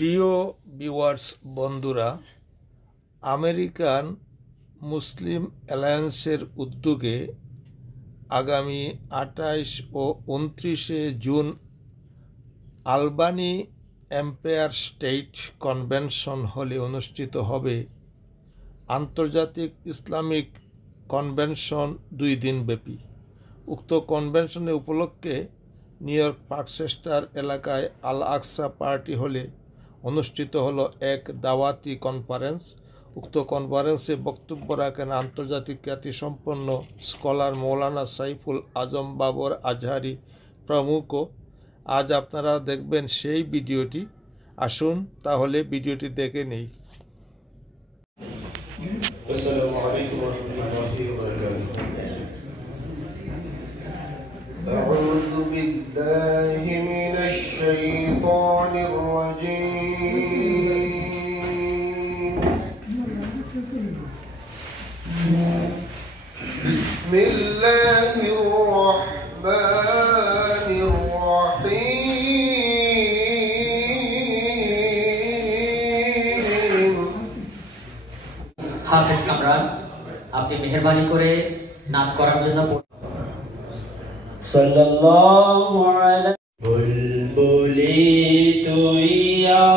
প্রিয় ভিউয়ার্স বন্ধুরা, American Muslim অ্যালায়েন্সের উদ্যোগে আগামী 28 ও 29 June Albani empire state convention হলে অনুষ্ঠিত হবে আন্তর্জাতিক ইসলামিক কনভেনশন 2 দিনব্যাপী। উক্ত কনভেনশনের উপলক্ষে নিউ ইয়র্ক পার্কচেস্টার এলাকায় আল আকসা পার্টি হলে অনুষ্ঠিত হলো এক দাওয়াতি কনফারেন্স। উক্ত কনফারেন্সে বক্তব্য রাখেন আন্তর্জাতিক খ্যাতিসম্পন্ন স্কলার মৌলানা সাইফুল আজম বাবর আজহারি প্রমুখ। আজ আপনারা দেখবেন সেই ভিডিওটি। আসুন তাহলে ভিডিওটি দেখে নেই। السلام عليكم ورحمة الله وبركاته. أعوذ بالله من الشيطان الرجيم. بسم الله الرحمن الرحيم. হাফেজ কামরান, আপনি মেহেরবানি করে নাত করার জন্য সাল্লাল্লাহু আলাইহি বুলবুলি তুই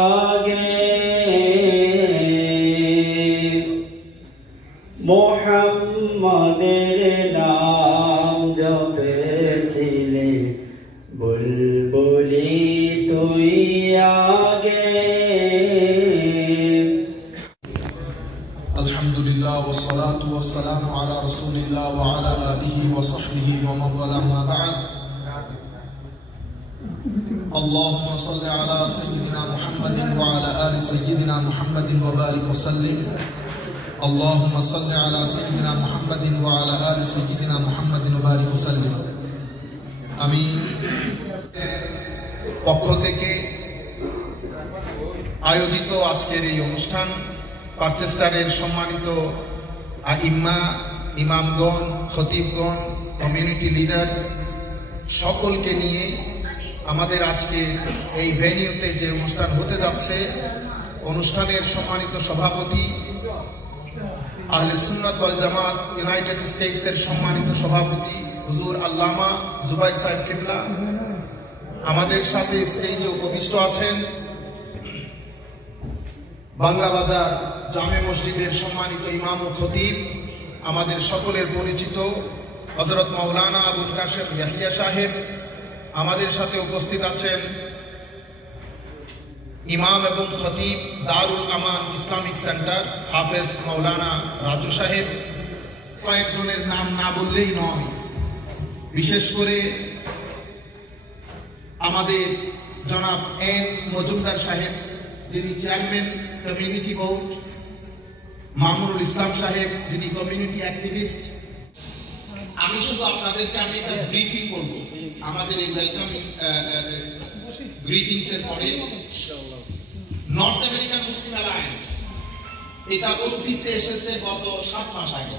আগে মুহাম্মাদের নাম জপেছিলে, বুলবুলি তুই আগে। আলহামদুলিল্লাহ ওয়াসসালাতু ওয়াসসালামু আলা রাসূলিল্লাহ ওয়া আলা আলিহি ওয়া সাহবিহি ওয়া মান ওয়ালা, আম্মা বা'দ। আল্লাহুম্মা সাল্লি আলা সাইয়্যিদিনা মুহাম্মাদিন ওয়া আলা আলি সাইয়্যিদিনা মুহাম্মাদিন ওয়া বারিক ওয়া সাল্লিম। আল্লাহুম্মা সাল্লি আলা সাইয়্যিদিনা মুহাম্মাদিন ওয়া আলা আলি সাইয়্যিদিনা মুহাম্মাদিন ওয়া বারিক ওয়া সাল্লিম। আমি পক্ষ থেকে আয়োজিত আজকের এই অনুষ্ঠান পার্চেস্টারের সম্মানিত আইম্মা, ইমামগণ, খতিবগণ, কমিউনিটি লিডার সকলকে নিয়ে আমাদের আজকে এই ভেনিউতে যে অনুষ্ঠান হতে যাচ্ছে, অনুষ্ঠানের সম্মানিত সভাপতি, আহলে সুন্নাত ওয়াল জামাত ইউনাইটেড স্টেটস এর সম্মানিত সভাপতি হুজুর আল্লামা জুবাইর সাহেব কিবলা, আমাদের সাথে স্টেজে উপবিষ্ট আছেন বাংলা বাজার জামে মসজিদের সম্মানিত ইমাম ও খতিব, আমাদের সকলের পরিচিত হযরত মাওলানা আবুল কাশেম ইয়াহিয়া সাহেব, আমাদের সাথে উপস্থিত আছেন ইমাম এবং খতিব দারুল আমান ইসলামিক সেন্টার হাফেজ মাওলানা রাজু সাহেব। কয়েকজনের নাম না বললেই নয়, বিশেষ করে আমাদের জনাব এন মজুমদার সাহেব, যিনি চেয়ারম্যান কমিউনিটি বোর্ড, মামুনুল ইসলাম সাহেব, যিনি কমিউনিটি অ্যাক্টিভিস্ট। আমি শুধু আপনাদেরকে একটা ব্রিফিং করব আমাদের এই ওয়েলকামিং গ্রিটিংস এর পরে। নর্থ আমেরিকান মুসলিম অ্যালায়েন্স এটা অস্তিত্বে এসেছে গত 7 মাস আগে,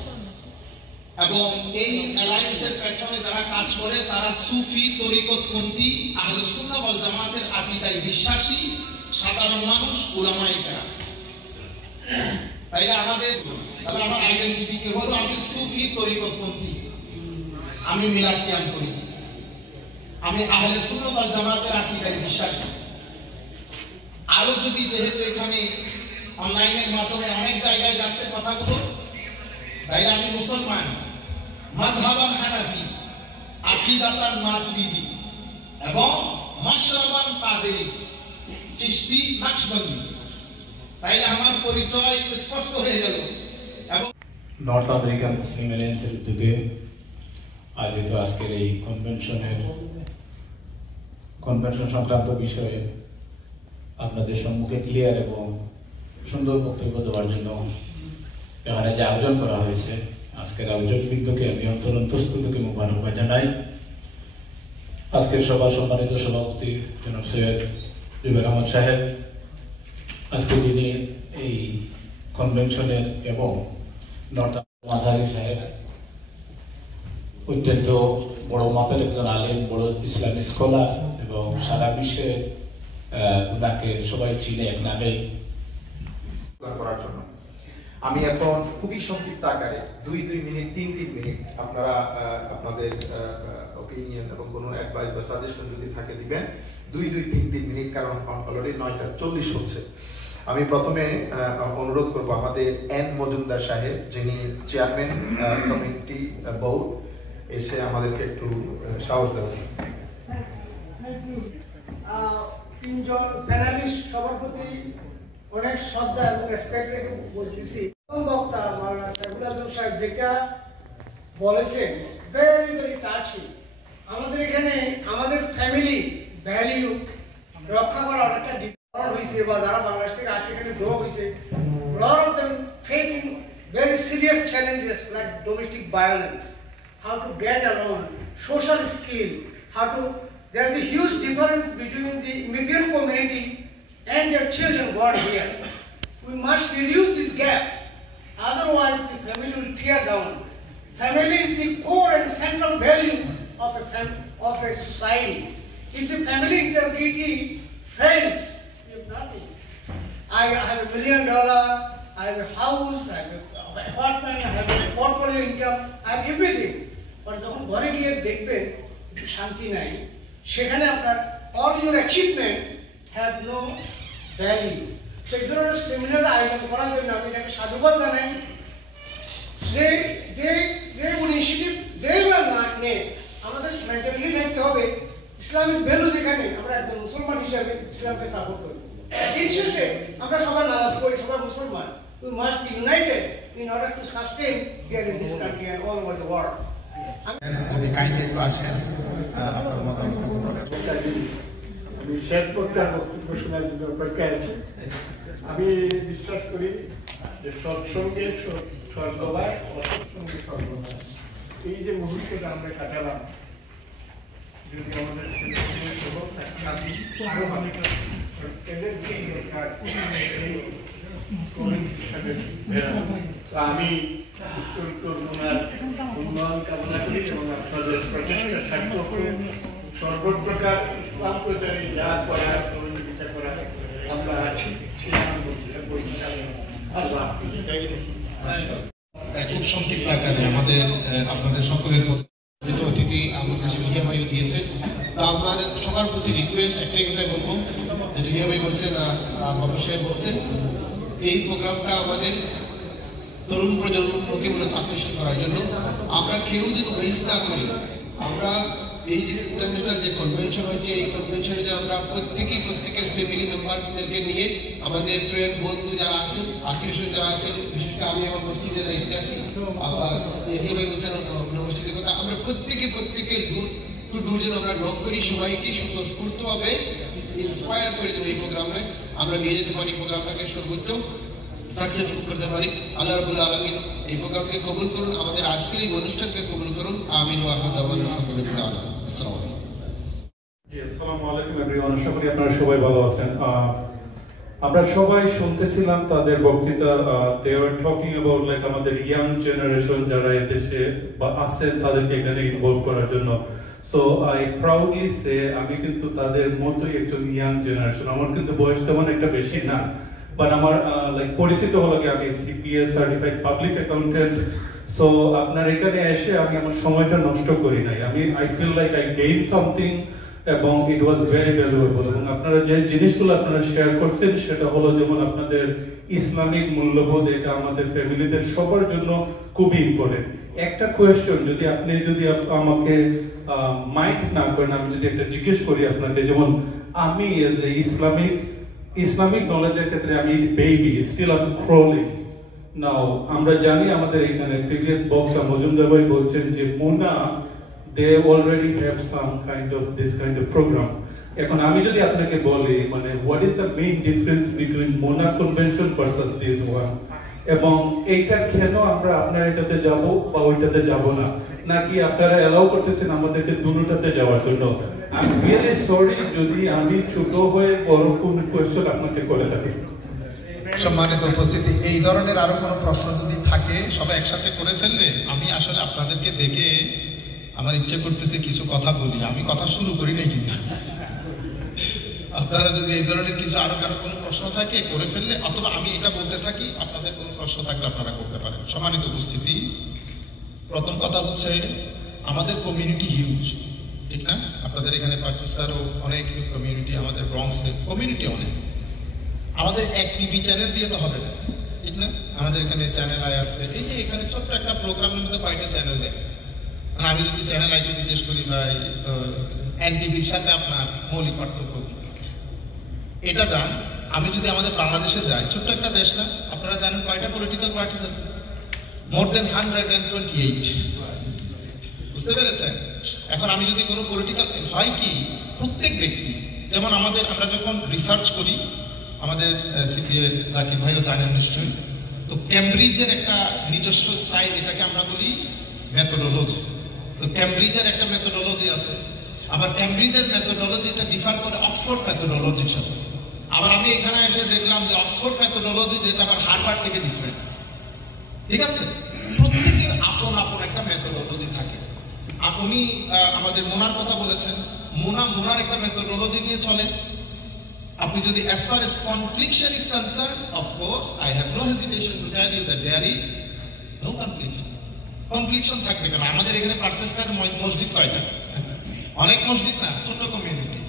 এবং এই অ্যালায়েন্সের পেছনে যারা কাজ করে তারা সুফি তরিকতপন্থী আহলে সুন্নাহ ওয়াল জামাতের আকীদায় বিশ্বাসী সাধারণ মানুষ, উলামায়ে কেরাম। তাইলে আমার আইডেন্টিটি কি হলো? আমি সুফি তরিকতপন্থী, আমি মিলাদ কিয়াম করি, আমি আহলে সুন্নাহ ওয়াল জামাতের আকীদায় বিশ্বাসী। আরো যদি, যেহেতু এখানে অনলাইনের মাধ্যমে অনেক জায়গায় যাচ্ছে কথাগুলো, তাইলে আমি মুসলমান, মাযহাবান হানাফি, আকীদাতান মাতুরিদি এবং মাশরাবান কাদেরি, চিশতি, নাকশবন্দি। তাইলে আমার পরিচয় স্পষ্ট হয়ে গেল। এবং নর্থ আমেরিকান মুসলিম অ্যালায়েন্সের উদ্যোগে আয়োজিত আজকের এই কনভেনশন সংক্রান্ত বিষয়ে আপনাদের সম্মুখে ক্লিয়ার এবং সুন্দর বক্তব্য দেওয়ার জন্য এখানে যে আয়োজন করা হয়েছে, আজকের আয়োজকবৃন্দকে আমি অন্তরস্থল থেকে মোবারকবাদ জানাই। আজকের সভার সম্মানিত সভাপতি জনাব সৈয়দ জুবের আহমদ সাহেব, আজকে যিনি এই কনভেনশনের, এবং নর্থ আজহারি সাহেব, অত্যন্ত বড় মাপের একজন আলেম, বড় ইসলামী স্কলার এবং সারা বিশ্বে ওনাকে সবাই চিনে এক নামেই করার জন্য আমি এখন খুবই সংক্ষিপ্ত আকারে 2 মিনিট 3 মিনিট আপনারা আপনাদের ওপিনিয়ন এবং কোনো অ্যাডভাইস বা সাজেশন যদি থাকে দিবেন 2-3 মিনিট, কারণ অলরেডি 9:40 হচ্ছে। আমি প্রথমে অনুরোধ করব আমাদের এন মজুমদার সাহেব, যিনি চেয়ারম্যান কমিটি বোর্ড, এসে আমাদেরকে একটু সাহস দেবেন। তিনজন প্যানেলিস্ট সবার প্রতি অনেক শ্রদ্ধা এবং রেসপেক্ট রেখে বলতেছি। বক্তা মাওলানা সাইফুল আজম সাহেব যেটা বলেছেন ভেরি ভেরি টাচিং। আমাদের এখানে আমাদের ফ্যামিলি ভ্যালিউ রক্ষা করা অনেকটা ডিফিকাল্ট হয়েছে, বা যারা বাংলাদেশ থেকে আসে এখানে গ্রো হয়েছে, lot of them facing very serious challenges like domestic violence, how to get along, social skill, how to. There is a huge difference between the immigrant community and their children born here. We must reduce this gap, otherwise the family will tear down. Family is the core and central value of a society. If the family integrity fails, you have nothing. I have $1 million, I have a house, I have an apartment, I have a portfolio income, I have everything. But যখন ঘরে গিয়ে দেখবেন শান্তি নাই, সেখানে আপনার all your achievement have no value. সেই ধরনের সেমিনার আয়োজন করার জন্য আমি তাকে সাধুবাদ জানাই। যে যে যে ইনিশিয়েটিভ যেবার না নেই, আমাদের মেন্টালিটি থাকতে হবে ইসলামিক ভ্যালু যেখানে আমরা একজন মুসলমান হিসাবে ইসলামকে সাপোর্ট করি। দিন শেষে আমরা সবাই নামাজ পড়ি, সবাই মুসলমান। We must be united in order to sustain here in this country and all over the world. যদি কাইন্ডলি একটু আসেন আপনার মতামত। আমি শেষ বক্তার বক্তব্য শোনার জন্য অপেক্ষায় আছি। আমি বিশ্বাস করি যে সৎসঙ্গে স্বর্গবাস, অসৎসঙ্গে স্বর্গবাস। এই যে মুহূর্তটা আমরা কাটালাম, যদি আমাদের আমি উত্তর ওনার উন্নয়ন কামনা করি এবং আপনাদের প্রচেষ্টা সার্থক সর্বপ্রকার ইসলাম প্রচারে যা করার সহযোগিতা করা আমরা আছি খুব সংক্ষিপ্ত আকারে আমাদের আপনাদের সকলের অতিথি আমার কাছে রিয়া ভাইও দিয়েছেন। তো আমাদের সবার প্রতি রিকোয়েস্ট একটাই কথাই বলবো, যে রিয়া ভাই বলছেন, বাবু সাহেব বলছেন, এই প্রোগ্রামটা আমাদের তরুণ প্রজন্মকে মূলত আকৃষ্ট করার জন্য। আমরা কেউ যেন মিস না করি। আমরা এই যে ইন্টারন্যাশনাল যে কনভেনশন হয়েছে, এই কনভেনশনে আমরা প্রত্যেকের ফ্যামিলি মেম্বারদেরকে নিয়ে, আমাদের ফ্রেন্ড বন্ধু যারা আছেন, আত্মীয় যারা আছেন, বিশেষ করে আমি আমার মসজিদের দায়িত্বে আছি, আবার রিয়া ভাই বলছেন মসজিদের কথা, আমরা প্রত্যেকের ডুর যেন আমরা নক করি, সবাইকে স্বতঃস্ফূর্তভাবে ইন্সপায়ার করে দেবো এই প্রোগ্রামে আমরা নিয়ে যেতে পারি, প্রোগ্রামটাকে সর্বোচ্চ সাকসেসফুল করতে পারি। আল্লাহ রাব্বুল আলামিন এই প্রোগ্রামকে কবুল করুন, আমাদের আজকের এই অনুষ্ঠানকে কবুল করুন। আমিন ওয়া আলহামদুলিল্লাহ। আসসালামু আলাইকুম। আসসালামু আলাইকুম এভরিওয়ান। আশা করি আপনারা সবাই ভালো আছেন। আমরা সবাই শুনতেছিলাম তাদের বক্তৃতা। they were talking about like আমাদের ইয়াং জেনারেশন যারা এদেশে বা আছেন, তাদেরকে এখানে ইনভলভ করার জন্য। সো আই প্রাউডলি সে আমি কিন্তু তাদের মতোই একজন ইয়াং জেনারেশন। আমার কিন্তু বয়স তেমন একটা বেশি না, বাট আমার লাইক পরিচিত হলো কি আমি CPA certified public accountant. So আপনার এখানে এসে আমি আমার সময়টা নষ্ট করি নাই। I feel like I gain something এবং ইট ওয়াজ ভেরি ভ্যালুয়েবল। এবং আপনারা যে জিনিসগুলো আপনারা শেয়ার করছেন সেটা হলো যেমন আপনাদের ইসলামিক মূল্যবোধ, এটা আমাদের ফ্যামিলিদের সবার জন্য খুবই ইম্পর্টেন্ট। একটা কোয়েশ্চন যদি আমাকে মাইন্ড না করেন, আমি যদি একটা জিজ্ঞেস করি আপনাকে, যেমন আমি ইসলামিক নলেজের ক্ষেত্রে আমি baby, still I am crawling now. আমরা জানি আমাদের এখানে প্রিভিয়াস বক্তা মজুমদার ভাই বলছেন যে Mona they already have some kind of this kind of program. এখন আমি যদি আপনাকে বলি মানে what is the main difference between Mona Convention versus this one, এবং এইটা কেন আমরা আপনার এটাতে যাব বা ওইটাতে যাব না, নাকি আপনারা এলাও করতেছেন আমাদেরকে দুটোটাতে যাওয়ার জন্য? আমি রিয়েলি সরি যদি আমি ছোট হয়ে বড় কোন কোয়েশ্চন আপনাকে করে থাকি। সম্মানিত উপস্থিতি, এই ধরনের আরো কোনো প্রশ্ন যদি থাকে সবাই একসাথে করে ফেললে আমি আসলে আপনাদেরকে দেখে আমার ইচ্ছে করতেছে কিছু কথা বলি। আমি কথা শুরু করি নাই, কিন্তু আপনারা যদি এই ধরনের কিছু আরো কারো কোনো প্রশ্ন থাকে করে ফেললে, অথবা আমি এটা বলতে থাকি, আপনাদের কোনো প্রশ্ন থাকলে আপনারা করতে পারেন। সম্মানিত উপস্থিতি, প্রথম কথা হচ্ছে আমাদের কমিউনিটি হিউজ, ঠিক না? আপনাদের এখানে পার্চেসারও অনেক কমিউনিটি, আমাদের ব্রঙ্কসে কমিউনিটি অনেক। আমাদের এক টিভি চ্যানেল দিয়ে তো হবে না, ঠিক না? আমাদের এখানে চ্যানেল আই আছে, এই যে এখানে ছোট্ট একটা প্রোগ্রামের মধ্যে কয়টা চ্যানেল দেয়। মানে আমি যদি চ্যানেল আইতে জিজ্ঞেস করি ভাই এনটিভির সাথে আপনার মৌলিক পার্থক্য কি, এটা জান। আমি যদি আমাদের বাংলাদেশে যাই, ছোট্ট একটা দেশ না, আপনারা জানেন কয়টা পলিটিক্যাল পার্টিস আছে? মোর দেন 128। বুঝতে পেরেছেন? এখন আমি যদি কোনো পলিটিক্যাল হয় কি, প্রত্যেক ব্যক্তি, যেমন আমরা যখন রিসার্চ করি, আমাদের সিপিএ জাকির ভাইও জানেন নিশ্চয়ই, তো ক্যামব্রিজের একটা নিজস্ব স্টাইল, এটাকে আমরা বলি মেথোডোলজি। তো ক্যামব্রিজের একটা মেথোডোলজি আছে, আবার ক্যামব্রিজের মেথোডোলজিটা ডিফার করে অক্সফোর্ড মেথোডোলজির সাথে। আবার আমি এখানে এসে দেখলাম যে অক্সফোর্ড মেথোডোলজি যেটা আবার হার্ভার্ড থেকে ডিফারেন্ট। ঠিক আছে? প্রত্যেকের আপন আপন একটা মেথোডোলজি থাকে। উনি আমাদের মোনার কথা বলেছেন, মোনার একটা মেথোডোলজি নিয়ে চলে। আপনি যদি as far as confliction is concerned, of course I have no hesitation to tell you that there is no confliction. কনফ্লিকশন থাকবে কেন? আমাদের এখানে পার্চেস্টারের মসজিদ কয়টা? অনেক মসজিদ না, ছোট কমিউনিটি।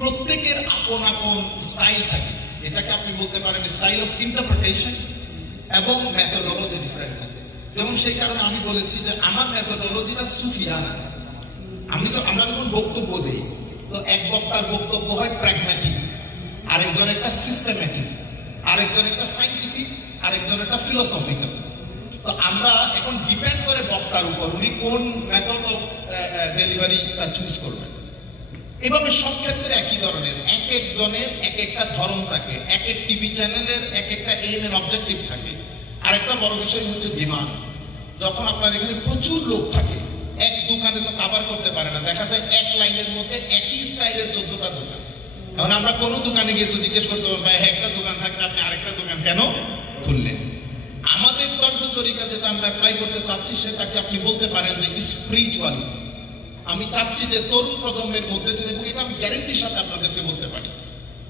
প্রত্যেকের আপন আপন স্টাইল থাকে, এটাকে আপনি বলতে পারেন স্টাইল অফ ইন্টারপ্রিটেশন, এবং মেথোডোলজি ডিফারেন্ট থাকে। যেমন সেই কারণে আমি বলেছি যে আমার মেথোডোলজিটা সুফিয়ানা। আমরা যখন বক্তব্য দিই, তো এক বক্তার বক্তব্য হয় প্র্যাগম্যাটিক, আরেকজন একটা সিস্টেম্যাটিক, আরেকজন একটা সাইন্টিফিক, আরেকজন একটা ফিলোসফিক্যাল। তো আমরা এখন ডিপেন্ড করে বক্তার উপর উনি কোন মেথড অফ ডেলিভারিটা চুজ করবেন। এভাবে সব ক্ষেত্রে একই ধরনের, এক একজনের এক একটা ধরন থাকে, এক এক টিভি চ্যানেলের এক একটা এইম এর অবজেক্টিভ থাকে। আরেকটা বড় বিষয় হচ্ছে ডিমান্ড। যখন আপনার এখানে প্রচুর লোক থাকে, এক দোকানে তো কভার করতে পারে না, দেখা যায় এক লাইনের মধ্যে একই স্টাইলের 14টা দোকান। এখন আমরা কোনো দোকানে গিয়ে তো জিজ্ঞেস করতে পারবো ভাই একটা দোকান থাকলে আপনি আরেকটা দোকান কেন খুললেন? আমাদের তর্জ তরিকা যেটা আমরা অ্যাপ্লাই করতে চাচ্ছি, সেটাকে আপনি বলতে পারেন যে স্পিরিচুয়ালিটি। আমি চাচ্ছি যে তরুণ প্রজন্মের মধ্যে যদি, এটা আমি গ্যারেন্টির সাথে আপনাদেরকে বলতে পারি,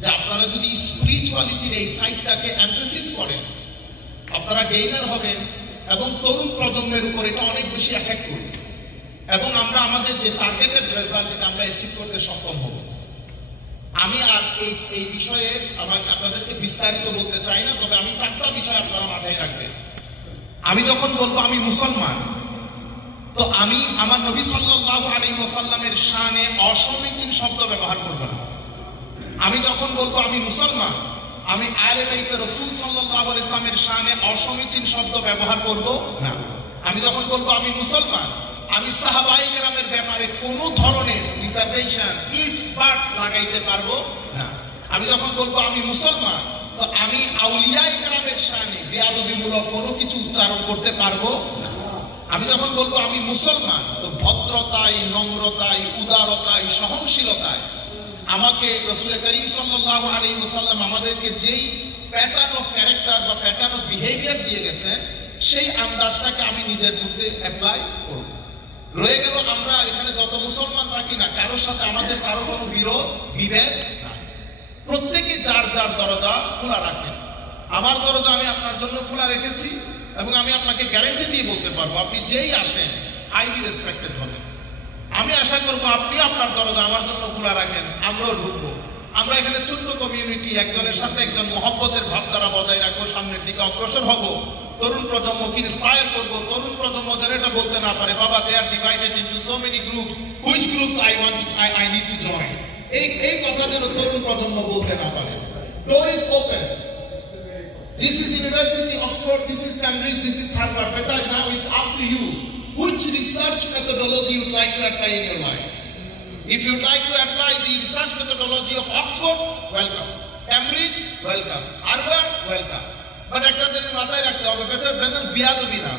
যে আপনারা যদি স্পিরিচুয়ালিটির এই সাইডটাকে এমফেসিস করেন, আপনারা গেইনার হবেন, এবং তরুণ প্রজন্মের উপর এটা অনেক বেশি এফেক্ট করবে, এবং আমরা আমাদের যে টার্গেটেড রেজাল্ট এটা আমরা অ্যাচিভ করতে সক্ষম হব। আমি আর এই বিষয়ে আপনাদেরকে বিস্তারিত বলতে চাই না, তবে আমি 4টা বিষয় আপনারা মাথায় রাখবেন। আমি যখন বলবো আমি মুসলমান, তো আমি আমার নবী সাল্লাল্লাহু আলাইহি ওয়াসাল্লামের শানে অসমীচীন শব্দ ব্যবহার করব না। আমি যখন বলবো আমি মুসলমান, আমি আহলে বাইত রাসূল সাল্লাল্লাহু আলাইহি ওয়াসাল্লামের শানে অসমীচীন শব্দ ব্যবহার করব না। আমি যখন বলবো আমি মুসলমান, আমি সাহাবায়ে কেরামের ব্যাপারে কোনো ধরনের রিজার্ভেশন, ইফস বাটস লাগাইতে পারবো না। আমি যখন বলবো আমি মুসলমান, তো আমি আউলিয়ায়ে কেরামের শানে বেয়াদবিমূলক কোনো কিছু উচ্চারণ করতে পারবো না। আমি যখন বলবো আমি মুসলমান, তো ভদ্রতায়, নম্রতায়, উদারতায়, সহনশীলতায় আমাকে রাসূল করিম সাল্লাল্লাহু আলাইহি ওয়াসাল্লাম আমাদেরকে যেই প্যাটার্ন অফ ক্যারেক্টার বা প্যাটার্ন অফ বিহেভিয়ার দিয়ে গেছেন, সেই আন্দাজটাকে আমি নিজের মধ্যে অ্যাপ্লাই করব। রয়ে গেল আমরা এখানে যত মুসলমান থাকি না, কারোর সাথে আমাদের কারো কোনো বিরোধ বিভেদ নাই। প্রত্যেকে যার যার দরজা খোলা রাখেন। আমার দরজা আমি আপনার জন্য খোলা রেখেছি, এবং আমি আপনাকে গ্যারান্টি দিয়ে বলতে পারবো আপনি যেই আসেন হাইলি রেসপেক্টেড হবেন। আমি আশা করবো আপনি আপনার দরজা আমার জন্য খোলা রাখেন, আমরাও ঢুকবো। আমরা এখানে ছোট্ট কমিউনিটি, একজনের সাথে একজন মহব্বতের ভাবধারা বজায় রাখবো, সামনের দিকে অগ্রসর হব, তরুণ প্রজন্মকে ইন্সপায়ার করব। তরুণ প্রজন্ম যেন এটা বলতে না পারে বাবা they are divided into so many groups, which groups I need to join. এই কথা যেন তরুণ প্রজন্ম বলতে না পারে। Door is open. This is University, Oxford, this is Cambridge, this is Harvard. But now it's up to you. Which research methodology you would like to apply in your life? If you would like to apply the research methodology of Oxford, welcome. Cambridge, welcome. Harvard, welcome. But একটা জিনিস মাথায় রাখতে হবে, better বিয়াদবি না,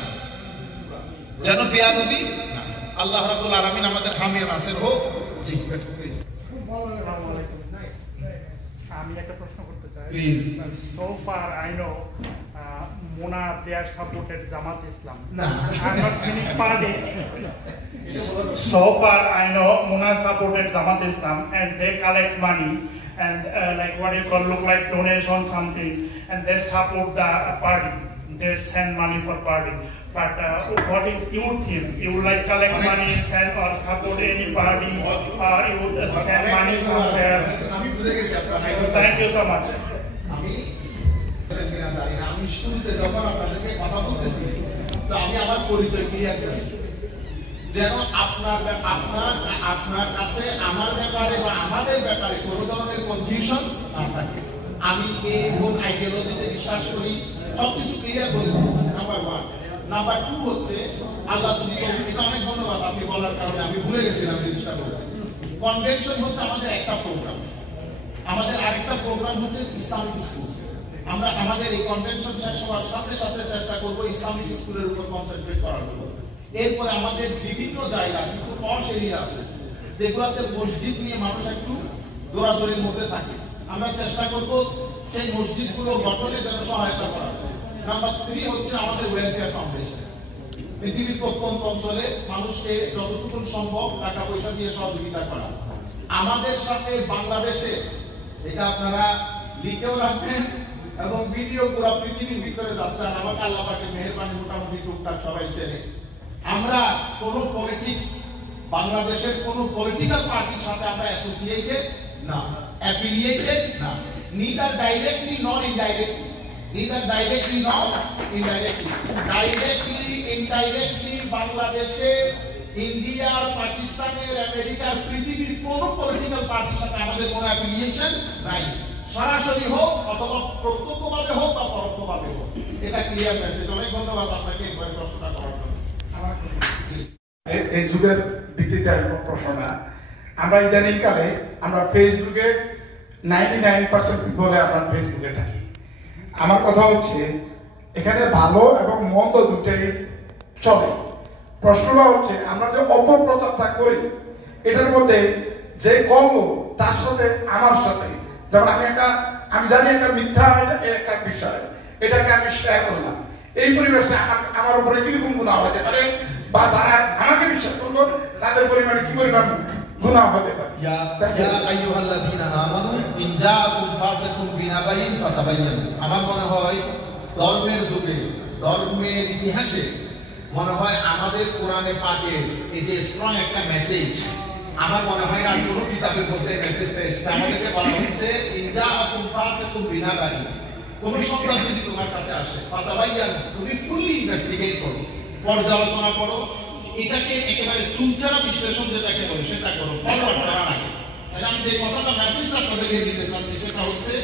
যেন বিয়াদবি না। আল্লাহ রাব্বুল আলামিন আমাদের হামিয়া নাসির হোক। জি আমি একটা প্রশ্ন করতে চাই। Please. So far I know Mona they are supported Jamaat Islam. No. I'm not meaning party. So far I know Mona supported Jamaat Islam and they collect money and like what you call look like donation something, and they support the party. They send money for party. But what is your thing? You would like collect money, send or support any party, or you would send money somewhere? Thank you so much. আমি শুরুতে যখন আপনাদেরকে কথা বলতেছি তো আমি আমার পরিচয় ক্লিয়ার করি যেন আপনার কাছে আমার ব্যাপারে বা আমাদের ব্যাপারে কোনো ধরনের কনফিউশন না থাকে। আমি কে কোন আইডিওলজিতে বিশ্বাস করি সবকিছু ক্লিয়ার করে দিচ্ছি, নাম্বার 1। নাম্বার 2 হচ্ছে আল্লাহ যদি এটা অনেক ধন্যবাদ আপনি বলার কারণে, আমি ভুলে গেছিলাম জিনিসটা বলতে। কনভেনশন হচ্ছে আমাদের একটা প্রোগ্রাম, আমাদের আরেকটা প্রোগ্রাম হচ্ছে ইসলামিক স্কুল। আমরা আমাদের এই কনভেনশন শেষ হওয়ার সাথে সাথে চেষ্টা করব ইসলামিক স্কুলের উপর কনসেন্ট্রেট করার জন্য। এরপরে আমাদের বিভিন্ন জায়গা কিছু পশ এরিয়া আছে যেগুলোতে মসজিদ নিয়ে মানুষ একটু দৌড়াদৌড়ির মধ্যে থাকে, আমরা চেষ্টা করব সেই মসজিদগুলো গঠনে যেন সহায়তা করা। নাম্বার 3 হচ্ছে আমাদের ওয়েলফেয়ার ফাউন্ডেশন। পৃথিবীর প্রত্যন্ত অঞ্চলে মানুষকে যতটুকু সম্ভব টাকা পয়সা দিয়ে সহযোগিতা করা। আমাদের সাথে বাংলাদেশে এটা আপনারা লিখেও রাখবেন এবং ভিডিও পুরো পৃথিবীর ভিতরে যাচ্ছে। আর আমাকে আল্লাহ পাকের মেহেরবানি মোটামুটি টুকটাক সবাই চেনে। আমরা কোনো পলিটিক্স বাংলাদেশের কোনো পলিটিক্যাল পার্টির সাথে আমরা অ্যাসোসিয়েটেড না, অ্যাফিলিয়েটেড না, neither directly nor indirectly, neither directly nor indirectly, directly indirectly বাংলাদেশে ইন্ডিয়ার পাকিস্তানের আমেরিকার পৃথিবীর কোনো পলিটিক্যাল পার্টির সাথে আমাদের কোনো অ্যাফিলিয়েশন নাই, সরাসরি হোক অথবা প্রত্যক্ষভাবে হোক বা পরোক্ষভাবে হোক। এটা ক্লিয়ার মেসেজ। অনেক ধন্যবাদ আপনাকে এই প্রশ্নটা করার জন্য। এই যুগের ভিত্তিতে প্রশ্ন না, আমরা ইদানিং কালে আমরা ফেসবুকে 99% পিপলে আমরা ফেসবুকে থাকি। আমার কথা হচ্ছে এখানে ভালো এবং মন্দ দুটাই চলে। প্রশ্নটা হচ্ছে আমরা যে অপপ্রচারটা করি এটার মধ্যে যে করলো তার সাথে আমার সাথে, যেমন আমি জানি একটা মিথ্যা একটা বিষয়, এটাকে আমি শেয়ার করলাম, এই পরিবেশে আমার উপরে কিরকম গুনাহ হতে পারে বা যারা আমাকে বিশ্বাস করলো তাদের পরিমাণে কি পরিমাণ গুনাহ হতে পারে। ইয়া আইয়ুহাল্লাযীনা আমানু ইন জাআকুম ফাসিকুম বিনাবাইন ফাতাবায়ানু। আমার মনে হয় ধর্মের যুগে ধর্মের ইতিহাসে মনে হয় আমাদের কোরআনে পাকের এই যে স্ট্রং একটা মেসেজ, আমার মনে হয় না কোনো কিতাবের মধ্যে মেসেজটা এসেছে। আমাদেরকে বলা হচ্ছে ইন জাআকুম ফাসিকুম বিনাবাইন, কোন সংবাদ যদি তোমার কাছে আসে ফাতাবায়ানু, তুমি ফুললি ইনভেস্টিগেট করো, পর্যালোচনা করো, এটাকে একেবারে চুলচারা বিশ্লেষণ যেটাকে বলে সেটা করো, ফরওয়ার্ড করার আগে। তাহলে আমি যে কথাটা মেসেজটা আপনাদেরকে দিতে চাচ্ছি সেটা হচ্ছে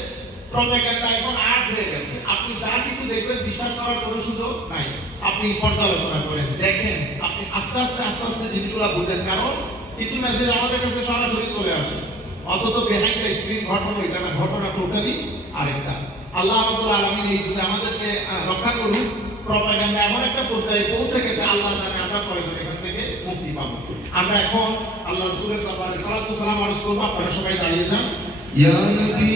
প্রপাগান্ডা এখন আর্ট হয়ে গেছে। আপনি যা কিছু দেখবেন বিশ্বাস করার কোনো সুযোগ নাই, আপনি পর্যালোচনা করেন, দেখেন, আপনি আস্তে আস্তে জিনিসগুলো বুঝেন। কারণ কিছু মেসেজ আমাদের কাছে সরাসরি চলে আসে, অথচ বিহাইন্ড দ্য স্ক্রিন ঘটনা এটা না, ঘটনা টোটালি আরেকটা। আল্লাহ রাব্বুল আলামিন এই যুগে আমাদেরকে রক্ষা করুন। প্রপাগান্ডা এমন একটা পর্যায়ে পৌঁছে গেছে, আল্লাহ জানে আমরা কয়জন এখান থেকে মুক্তি পাবো। আমরা এখন আল্লাহ রাসূলের দরবারে সালাতু সালাম আরজ করব। আপনারা সবাই দাঁড়িয়ে যান। ইয়া নবী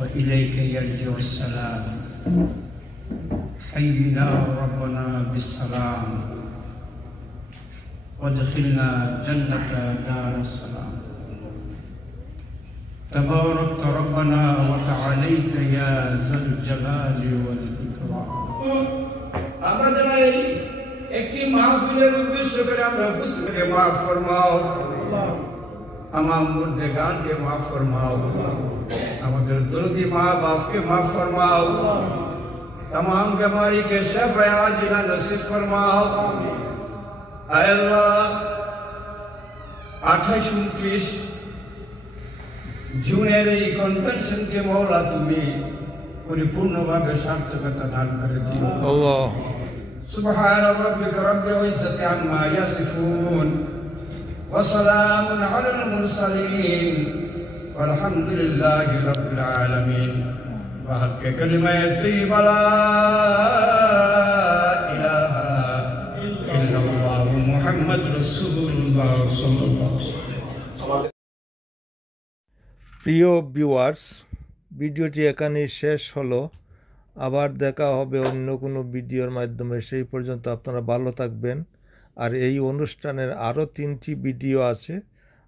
وإليك يرجع السلام حينا ربنا بالسلام وادخلنا جنة دار السلام تباركت ربنا وتعاليت يا ذا الجلال والإكرام। আমরা যারা একটি মাহফিলের উদ্দেশ্য করে আমরা পুস্তকে মাফ ফরমাও, আমার মুর্দেগানকে মাফ ফরমাও, আমাদের দরদি মা বাপকে মাফ फरमाओ, तमाम बीमारी के शफ़ा आजिला नसीब फरमाओ। अल्लाह 28-29 জুনের এই কনভেনশনকে মওলা তুমি পরিপূর্ণভাবে সার্থকতা দান করে দিও। আল্লাহ সুবহান রাব্বিকা রাব্বিল ইজ্জাতি আম্মা ইয়াসিফুন وسلام على المرسلين والحمد لله رب العالمين وحق كلمة طيبة لا إله إلا الله محمد رسول الله صلى الله عليه وسلم. প্রিয় ভিউয়ার্স, ভিডিওটি এখানেই শেষ হলো। আবার দেখা হবে অন্য কোনো ভিডিওর মাধ্যমে। সেই পর্যন্ত আপনারা ভালো থাকবেন। আর এই অনুষ্ঠানের আরও 3টি ভিডিও আছে,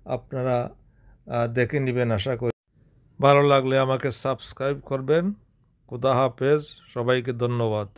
আপনারা দেখে নেবেন আশা করি। ভালো লাগলে আমাকে সাবস্ক্রাইব করবেন। খোদা হাফেজ, সবাইকে ধন্যবাদ।